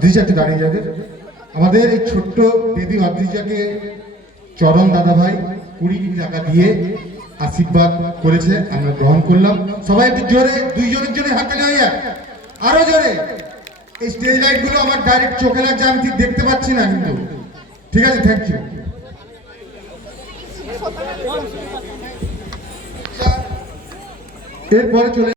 অদ্রিজা একটু দাঁড়িয়ে যাবে। আমাদের এই ছোট্ট বেবি অদ্রিজাকে চরণ দাদা ভাই 20 টাকা দিয়ে আশীর্বাদ করেছে, আমরা গ্রহণ করলাম। সবাই একটু জোরে, দুইজনের জন্য হাততালি হয়ে যায়, আরো জোরে। এই স্টেজ লাইট গুলো আমার ডাইরেক্ট চোখে লাগছে, আমি ঠিক দেখতে পাচ্ছি না কিন্তু। ঠিক আছে, থ্যাংক ইউ। এরপরে চলে